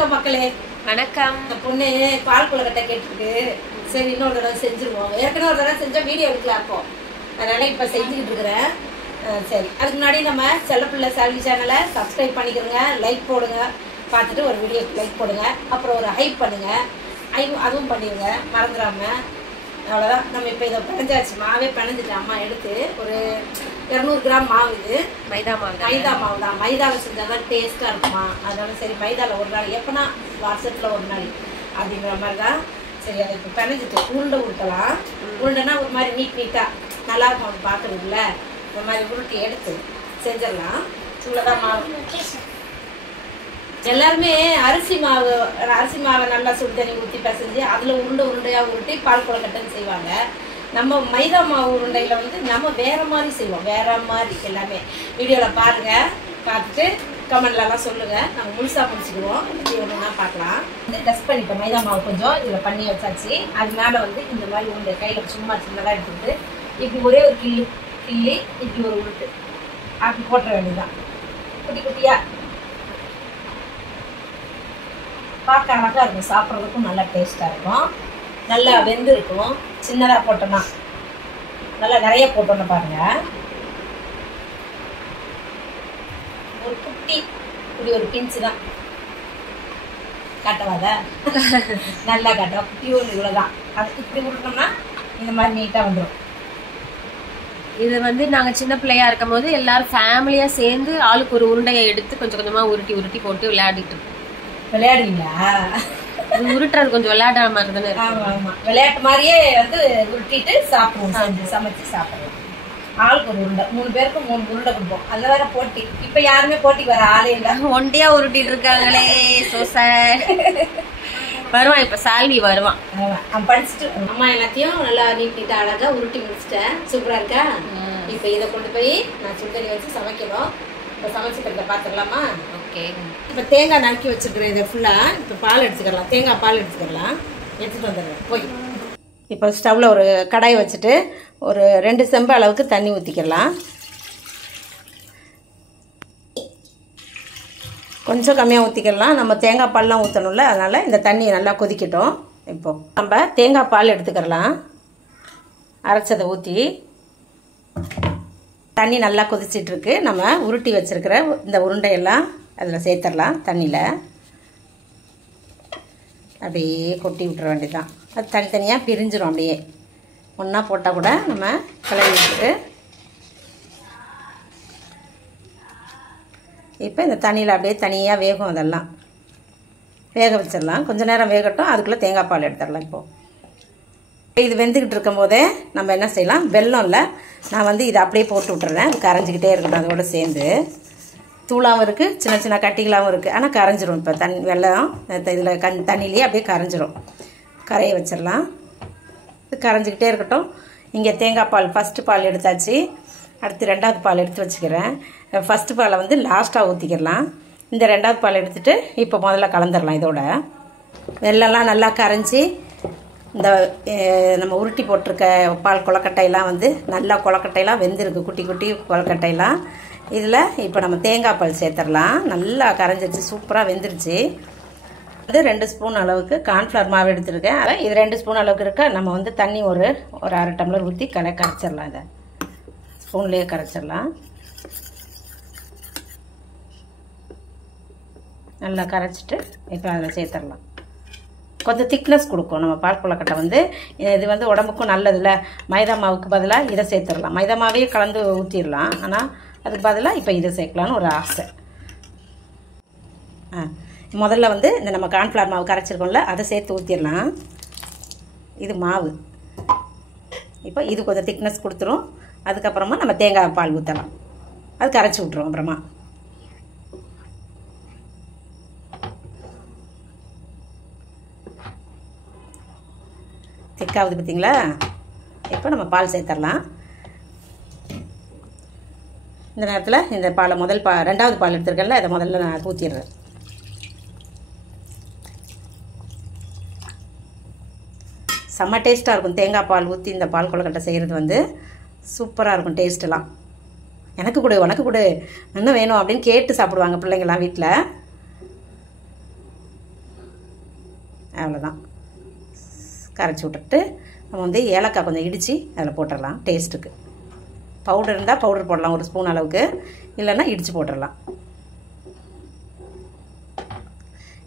வணக்கம் மக்களே. வணக்கம். இந்த பொண்ணு பால் கொழுக்கட்டை கேட்டுருக்கு. சரி இன்னொரு தடவை செஞ்சுருவோம். ஏற்கனவே ஒரு தடவை செஞ்சா வீடியோ எடுக்கலாம் அப்போ, அதனால இப்ப செஞ்சுக்கிட்டு இருக்கிறேன். சரி, அதுக்கு முன்னாடி நம்ம செல்லப்பிள்ளை சால்வி சேனலை சப்ஸ்கிரைப் பண்ணிக்கிறோங்க, லைக் போடுங்க, பார்த்துட்டு ஒரு வீடியோ லைக் போடுங்க, அப்புறம் ஒரு ஹைப் பண்ணுங்க, அதுவும் பண்ணிடுங்க மறந்துடாம. அவ்வளோதான். நம்ம இப்போ இதை பிணைஞ்சாச்சு, மாவே பிணைஞ்சிட்டு அம்மா எடுத்து ஒரு 200 கிராம் மாவு. இது மைதா மாவு தான். மைதாவில் செஞ்சால் தான் டேஸ்ட்டாக இருக்குமா, அதனால சரி மைதாவில் ஒரு நாள், எப்போனா வாட்ஸ்அப்பில் ஒரு நாள் அப்படிங்கிற மாதிரி தான். சரி, அதை இப்போ பிணைஞ்சிட்டு உருண்டை உருட்டலாம். உருண்டைனா ஒரு மாதிரி நீட்டாக நல்லா இருக்கும் அது பார்க்குறதுல. இந்த மாதிரி உருட்டி எடுத்து செஞ்சிடலாம். இவ்வளோதான் மாவு. எல்லாருமே அரிசி மாவை நல்லா சுடு தண்ணி ஊற்றி பிசைஞ்சு அதில் உருண்டையாக உருட்டி பால் கொழுக்கட்டைன்னு செய்வாங்க. நம்ம மைதா மாவு உருண்டையில் வந்து நம்ம வேறு மாதிரி செய்வோம், வேறு மாதிரி. எல்லாமே வீடியோவில் பாருங்கள், பார்த்துட்டு கமெண்ட்லலாம் சொல்லுங்கள். நம்ம முழுசாக முடிச்சுக்குவோம். இப்படி ஒன்றுனா பார்க்கலாம். வந்து டஸ்ட் பண்ணிப்போம். மைதா மாவு கொஞ்சம் இதில் பண்ணி வச்சாச்சு. அது மேலே வந்து இந்த மாதிரி உருண்டை கையில் சும்மா சின்னதாக எடுத்துக்கிட்டு இப்படி ஒரே ஒரு கிள்ளி இப்படி ஒரு உருட்டு அப்படி போட்டுற வேண்டியதுதான். குட்டி குட்டியாக பார்க்க அழகாக இருக்கும், சாப்பிட்றதுக்கும் நல்லா டேஸ்ட்டாக இருக்கும். நல்லா வெந்து இருக்கும். சின்னதாக போட்டோம்னா நல்லா நிறைய போட்டோம்னா பாருங்கள். ஒரு குட்டி இப்படி ஒரு பிஞ்சு தான் காட்டவாத நல்லா காட்டுவோம். குட்டி ஒன்று இவ்வளோதான். அது இப்படி விட்டோம்னா இந்த மாதிரி நீட்டாக வந்துடும். இது வந்து நாங்கள் சின்ன பிள்ளையா இருக்கும் போது எல்லாரும் ஃபேமிலியா சேர்ந்து ஆளுக்கு ஒரு உருண்டையை எடுத்து கொஞ்சம் கொஞ்சமா உருட்டி போட்டு விளையாடிட்டு இருக்கோம். விளையாடுவீங்களா? உருட்டுறது கொஞ்சம் விளையாடுற மாதிரி தானே. ஆமா ஆமா, விளையாட்டு மாதிரியே வந்து உருட்டிட்டு சாப்பிடுவோம். சமைச்சு சாப்பிடுவோம். ஆளுக்கு ஒரு உருண்டை, 3 பேருக்கு 3 உருண்டை கொடுப்போம். அதுல வேற போட்டி. இப்ப யாருமே போட்டிக்கு வர ஆளே இல்ல, ஒண்டியா உருட்டிட்டு இருக்காங்களே. வருவான் இப்ப சால்வி வருவான். படிச்சுட்டு அம்மா எல்லாத்தையும் நல்லா நீட்டா அழகா உருட்டி முடிச்சிட்டேன். சூப்பரா இருக்கா? இப்ப இதை கொண்டு போய் நான் சுடுதண்ணி வச்சு சமைக்கணும். இப்ப சமைச்சுக்கிறத பாத்துக்கலாமா? ஓகே. இப்ப தேங்காய் நறுக்கி வச்சுக்கிறேன். இதை ஃபுல்லா இப்ப பால் எடுத்துக்கலாம். தேங்காய் பால் எடுத்துக்கலாம். எடுத்துட்டு வந்துடுறேன் போய். இப்போ ஸ்டவ்வில் ஒரு கடாய் வச்சுட்டு ஒரு 2 செம்பு அளவுக்கு தண்ணி ஊற்றிக்கலாம். கொஞ்சம் கம்மியாக ஊற்றிக்கலாம். நம்ம தேங்காய் பால்லாம் ஊற்றணும்ல, அதனால் இந்த தண்ணி நல்லா கொதிக்கட்டும். இப்போ நம்ம தேங்காய் பால் எடுத்துக்கலாம். அரைச்சதை ஊற்றி தண்ணி நல்லா கொதிச்சிட்ருக்கு. நம்ம உருட்டி வச்சுருக்கிற இந்த உருண்டையெல்லாம் அதில் சேர்த்துடலாம். தண்ணியில் அப்படியே கொட்டி விட்டுற வேண்டியதுதான். அது தனித்தனியாக பிரிஞ்சிடும். அப்படியே ஒன்றா போட்டால் கூட நம்ம கிளறி விட்டுட்டு இப்போ இந்த தண்ணியில் அப்படியே தனியாக வேகும். அதெல்லாம் வேக வச்சிடலாம். கொஞ்சம் நேரம் வேகட்டும். அதுக்குள்ளே தேங்காய் பால் எடுத்துடலாம். இப்போது இது வெந்துக்கிட்டு இருக்கும் போதே நம்ம என்ன செய்யலாம், வெல்லம் இல்லை, நான் வந்து இதை அப்படியே போட்டு விட்டுறேன். அது கரைஞ்சிக்கிட்டே இருக்கணும். அதோட சேர்ந்து தூளாகவும் இருக்குது, சின்ன சின்ன கட்டிகளாகவும் இருக்குது. ஆனால் கரைஞ்சிரும். இப்போ வெல்லம் இதில் தண்ணியிலேயே அப்படியே கரைஞ்சிரும். கரையை வச்சிடலாம். இது கரைஞ்சிக்கிட்டே இருக்கட்டும். இங்கே தேங்காய் பால் ஃபஸ்ட்டு பால் எடுத்தாச்சு. அடுத்து 2வது பால் எடுத்து வச்சுக்கிறேன். ஃபஸ்ட்டு பாலை வந்து லாஸ்ட்டாக ஊற்றிக்கிடலாம். இந்த 2வது பால் எடுத்துகிட்டு இப்போ முதல்ல கலந்துடலாம். இதோட வெல்லம்லாம் நல்லா கரைஞ்சி இந்த நம்ம உருட்டி போட்டிருக்க பால் கொழுக்கட்டையெல்லாம் வந்து நல்லா கொழுக்கட்டையெல்லாம் வெந்திருக்கு. குட்டி குட்டி கொழுக்கட்டையெல்லாம் இதில் இப்போ நம்ம தேங்காய் பால் சேர்த்துடலாம். நல்லா கரைஞ்சிருச்சு, சூப்பராக வெந்துருச்சு. அது 2 ஸ்பூன் அளவுக்கு கார்ன்ஃப்ளவர் மாவு எடுத்துருக்கேன். இது 2 ஸ்பூன் அளவுக்கு இருக்க நம்ம வந்து தண்ணி ஒரு 1/2 டம்ளர் ஊற்றி கரைச்சிடலாம். இதை ஸ்பூன்லேயே கரைச்சிடலாம். நல்லா கரைச்சிட்டு இப்போ அதில் சேர்த்துடலாம். கொஞ்சம் திக்னஸ் கொடுக்கும். நம்ம பால் கொழுக்கட்டை வந்து இது வந்து உடம்புக்கும் நல்லதில்ல. மைதா மாவுக்கு பதிலாக இதை சேர்த்துடலாம். மைதா மாவே கலந்து ஊற்றிடலாம். ஆனால் அதுக்கு பதிலாக இப்போ இதை சேர்க்கலான்னு ஒரு ஆசை. முதல்ல வந்து இந்த நம்ம கார்ன்ஃப்ளவர் மாவு கரைச்சிருக்கோம்ல, அதை சேர்த்து ஊற்றிடலாம். இது மாவு. இப்போ இது கொஞ்சம் திக்னஸ் கொடுத்துரும். அதுக்கப்புறமா நம்ம தேங்காய் பால் ஊற்றலாம். அது கரைச்சி விட்ருவோம். அப்புறமா திக்காகுது பார்த்தீங்களா? இப்போ நம்ம பால் சேர்த்துடலாம். இந்த நேரத்தில் இந்த பாலை 2வது பால் எடுத்துருக்கேன்ல, இதை முதல்ல நான் ஊற்றிடுறேன். செம்ம டேஸ்ட்டாக இருக்கும். தேங்காய் பால் ஊற்றி இந்த பால் கொழுக்கட்டை செய்கிறது வந்து சூப்பராக இருக்கும். டேஸ்ட்டெல்லாம் எனக்கு கொடு, உனக்கு கொடு, இன்னும் வேணும் அப்படின்னு கேட்டு சாப்பிடுவாங்க பிள்ளைங்களாம் வீட்டில். அவ்வளோதான். கரைச்சி விட்டுட்டு நம்ம வந்து ஏலக்காய் கொஞ்சம் இடித்து அதில் போட்டுடலாம் டேஸ்ட்டுக்கு. பவுடர் இருந்தால் பவுடர் போடலாம் ஒரு ஸ்பூன் அளவுக்கு, இல்லைன்னா இடித்து போட்டுடலாம்.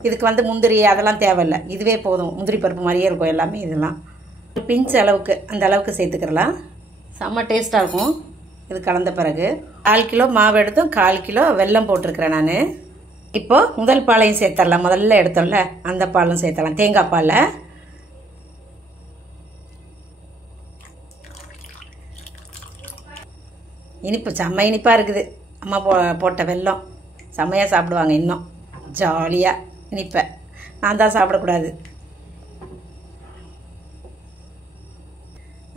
இதுக்கு வந்து முந்திரி அதெல்லாம் தேவையில்லை, இதுவே போதும். முந்திரி பருப்பு மாதிரியே இருக்கும் எல்லாமே. இதெல்லாம் ஒரு பிஞ்ச் அளவுக்கு அந்த அளவுக்கு சேர்த்துக்கிறலாம். செம்ம டேஸ்ட்டாக இருக்கும் இது கலந்த பிறகு. 1/4 கிலோ மாவு எடுத்தும் 1/4 கிலோ வெல்லம் போட்டிருக்கிறேன் நான். இப்போது முதல் பாலையும் சேர்த்துடலாம். முதல்ல எடுத்தோம்ல அந்த பாலும் சேர்த்துடலாம், தேங்காய் பாலை. இனிப்பு செம்ம இனிப்பாக இருக்குது. அம்மா போட்ட வெல்லம் செம்மையாக சாப்பிடுவாங்க. இன்னும் ஜாலியாக இனிப்பை நான் தான் சாப்பிடக்கூடாது.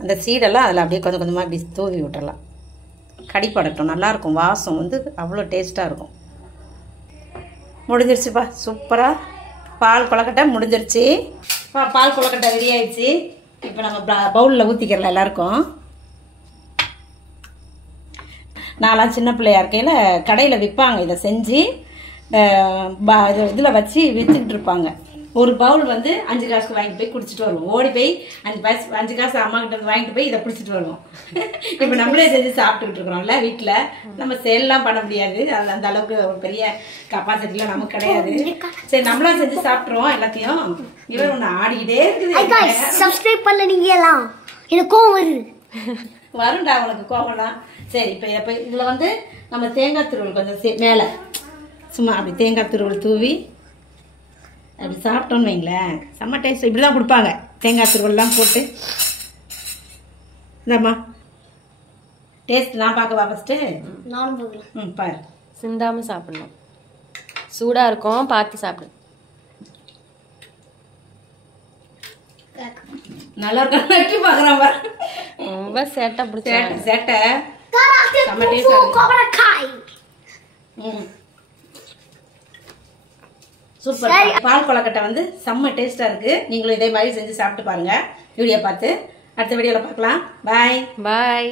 அந்த சீடெல்லாம் அதில் அப்படியே கொஞ்சம் கொஞ்சமாக இப்படி தூவி விட்டுறலாம். கடிப்படட்டும், நல்லாயிருக்கும். வாசம் வந்து அவ்வளோ டேஸ்ட்டாக இருக்கும். முடிஞ்சிருச்சுப்பா, சூப்பராக பால் கொழுக்கட்டை முடிஞ்சிருச்சு. பால் கொழுக்கட்டை ரெடி ஆயிடுச்சு. இப்போ நம்ம பவுலில் ஊற்றிக்கிறலாம் எல்லாருக்கும். நான்லாம் சின்ன பிள்ளையா இருக்கையில் கடையில் விற்பாங்க, இதை செஞ்சு இதில் வச்சு விற்றுக்கிட்டு இருப்பாங்க. ஒரு பவுல் வந்து 5 காசுக்கு வாங்கிட்டு போய் குடிச்சிட்டு வருவோம். ஓடி போய் 5 காசு அம்மா கிட்ட வந்து வாங்கிட்டு போய் இதை குடிச்சிட்டு வருவோம். இப்போ நம்மளே செஞ்சு சாப்பிட்டுக்கிட்டு இருக்கிறோம்ல வீட்டில். நம்ம சேல்லாம் பண்ண முடியாது, அந்த அளவுக்கு ஒரு பெரிய கப்பாசிட்டிலாம் நமக்கு கிடையாது. சரி, நம்மளா செஞ்சு சாப்பிட்ருவோம் எல்லாத்தையும். இவர் ஒன்று ஆடிக்கிட்டே இருக்குது. சப்ஸ்கிரைப் பண்ணல நீங்க எல்லாம், எனக்கு கோவம் வருது. வரும்டா உனக்கு கோவம்லாம். சரி, இப்போ இதில் வந்து நம்ம தேங்காய் துருவல் கொஞ்சம் மேலே சும்மா அப்படி தேங்காய் துருவல் தூவி அப்படி சாப்பிட்டோன்னு வைங்களேன், செம்ம டேஸ்ட். இப்படி தான் கொடுப்பாங்க, தேங்காய் துருவல்லாம் போட்டு. இந்தாம்மா டேஸ்ட் நான் பார்க்கவா ஃபஸ்ட்டு? நானும் பார்க்கலாம். பாரு. சிந்தாமல் சாப்பிடணும், சூடாக இருக்கும், பார்த்து சாப்பிடு. நல்லா இருக்கும். நக்கி பார்க்குறான் பாரு, ரொம்ப சேட்டை பிடிச்ச சேட்டை. சூப்பர். பால் கொழுக்கட்டை வந்து செம்ம டேஸ்டா இருக்கு. நீங்களும் இதே மாதிரி செஞ்சு சாப்பிட்டு பாருங்க. வீடியோ பார்த்து அடுத்த வீடியோல பார்க்கலாம். பாய் பாய்.